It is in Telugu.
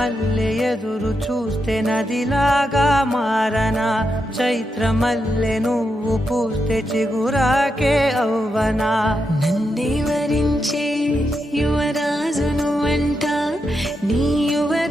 మల్లె ఎదురు చూస్తే నదిలాగా మారనా, చైత్ర మల్లె నువ్వు పూస్తే చిగురాకే అవ్వనా. నన్నే వరించే యువరాజును అంట నీ యువరాజు